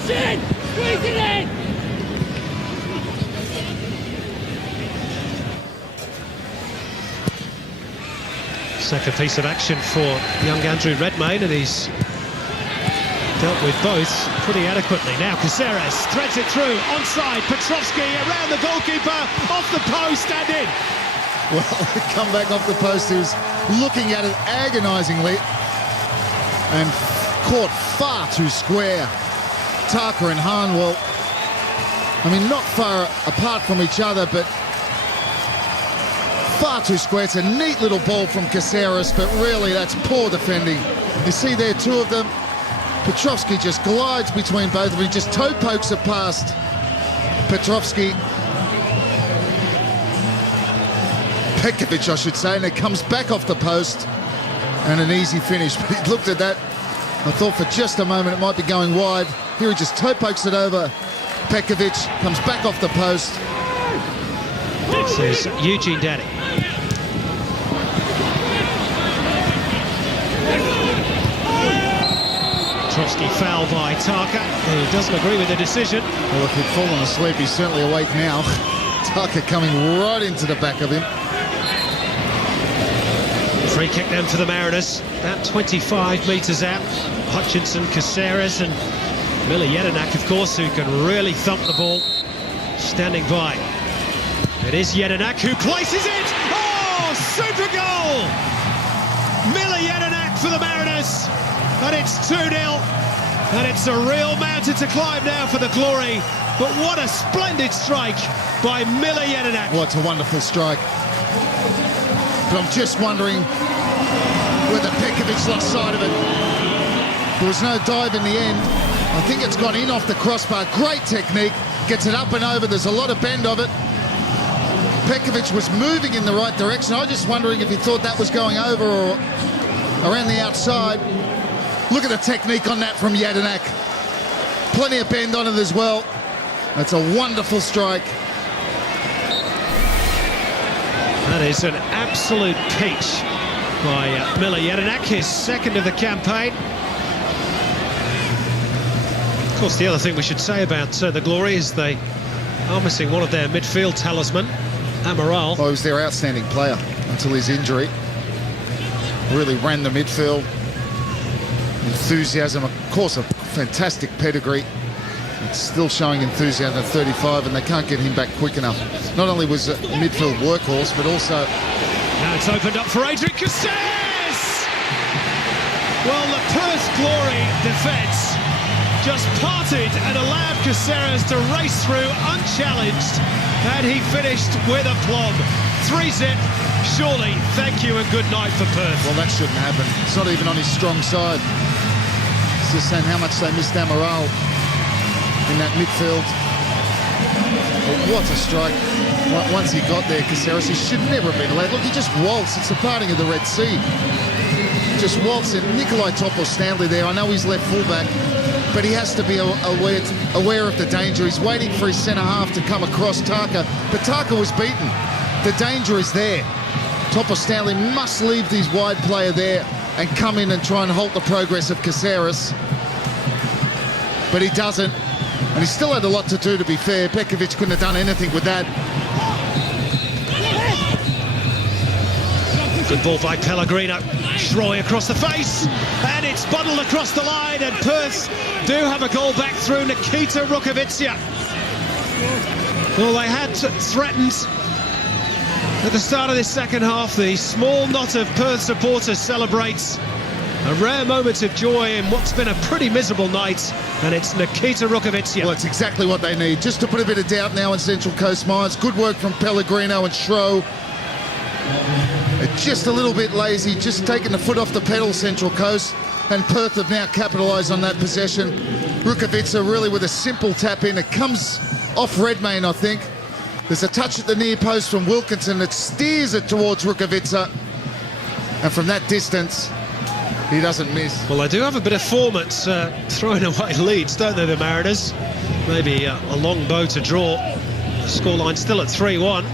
Push in! Squeeze it in! Second piece of action for young Andrew Redmayne, and he's dealt with both pretty adequately. Now Caceres threads it through, onside, Petrovsky around the goalkeeper, off the post and in. Well, come back off the post, he was looking at it agonisingly and caught far too square. Tarka and Hahn, well, I mean, not far apart from each other, but far too square. It's a neat little ball from Caceres, but really that's poor defending. You see there, two of them. Petrovsky just glides between both of them. He just toe pokes it past Petrovsky. Pekovic, I should say, and it comes back off the post. And an easy finish. But he looked at that. I thought for just a moment it might be going wide. Here he just toe pokes it over. Pekovic comes back off the post. This is Eugene Daddy. Petrovsky fouled by Tarka, who doesn't agree with the decision. Well, if he'd fallen asleep, he's certainly awake now. Tarka coming right into the back of him. Free kick then for the Mariners, about 25 metres out. Hutchinson, Caceres and Miller Jedinak, of course, who can really thump the ball, standing by. It is Jedinak who places it! Oh, super goal! Miller Jedinak for the Mariners, and it's 2-0. And it's a real mountain to climb now for the Glory. But what a splendid strike by Miller Jedinak. Well, it's a wonderful strike. But I'm just wondering whether Pekovic lost sight of it. There was no dive in the end. I think it's gone in off the crossbar. Great technique. Gets it up and over. There's a lot of bend of it. Pekovic was moving in the right direction. I was just wondering if he thought that was going over or around the outside. Look at the technique on that from Jedinak. Plenty of bend on it as well. That's a wonderful strike. That is an absolute peach by Miller Jedinak, his second of the campaign. Of course, the other thing we should say about the Glory is they are missing one of their midfield talisman, Amaral. Well, he was their outstanding player until his injury. Really ran the midfield. Enthusiasm, of course, a fantastic pedigree. It's still showing enthusiasm at 35, and they can't get him back quick enough. Not only was it a midfield workhorse, but also... Now it's opened up for Adrian Caceres! Well, the Perth Glory defence just parted and allowed Caceres to race through unchallenged, and he finished with a plum. 3-zip, surely thank you and good night for Perth. Well, that shouldn't happen. It's not even on his strong side. It's just saying how much they missed Amaral in that midfield. But what a strike. Once he got there, Caceres, he should never have been late. Look, he just waltzed. It's the parting of the Red Sea. Just waltzed in. Nikolai Topor-Stanley there. I know he's left fullback, but he has to be aware of the danger. He's waiting for his centre-half to come across Tarka, but Tarka was beaten. The danger is there. Topor-Stanley must leave his wide player there and come in and try and halt the progress of Caceres. But he doesn't. And he still had a lot to do, to be fair. Pekovic couldn't have done anything with that. Good ball by Pellegrino. Schroy across the face. And it's bundled across the line. And Perth do have a goal back through Nikita Rukavica. Well, they had threatened at the start of this second half. The small knot of Perth supporters celebrates a rare moment of joy in what's been a pretty miserable night, and it's Nikita Rukavica. Well, it's exactly what they need, just to put a bit of doubt now in Central Coast minds. Good work from Pellegrino and Schroe. Just a little bit lazy, just taking the foot off the pedal, Central Coast, and Perth have now capitalised on that possession. Rukavica really with a simple tap in. It comes off Redmayne, I think. There's a touch at the near post from Wilkinson that steers it towards Rukavica, and from that distance he doesn't miss. Well, they do have a bit of form at throwing away leads, don't they, the Mariners? Maybe a long bow to draw. The scoreline still at 3-1.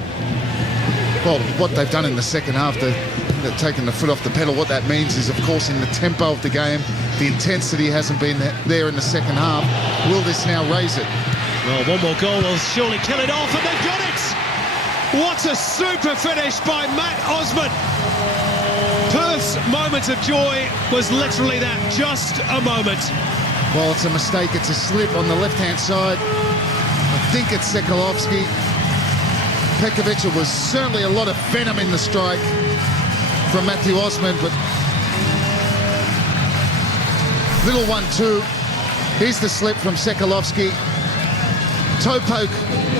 Well, what they've done in the second half, the taking the foot off the pedal. What that means is, of course, in the tempo of the game, the intensity hasn't been there in the second half. Will this now raise it? Well, one more goal will surely kill it off, and they've got it! What a super finish by Matt Osman. Perth's moment of joy was literally that, just a moment. Well, it's a mistake. It's a slip on the left-hand side. I think it's Sekalovsky. Pekovic, it was certainly a lot of venom in the strike from Matthew Osman, but little 1-2. Here's the slip from Sekalovsky. Toe poke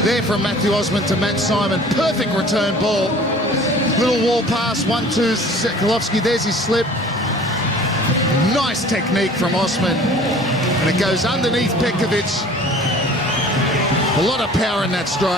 there from Matthew Osman to Matt Simon. Perfect return ball. Little wall pass, 1-2, Sekalovsky. There's his slip. Nice technique from Osman. And it goes underneath Pekovic. A lot of power in that strike.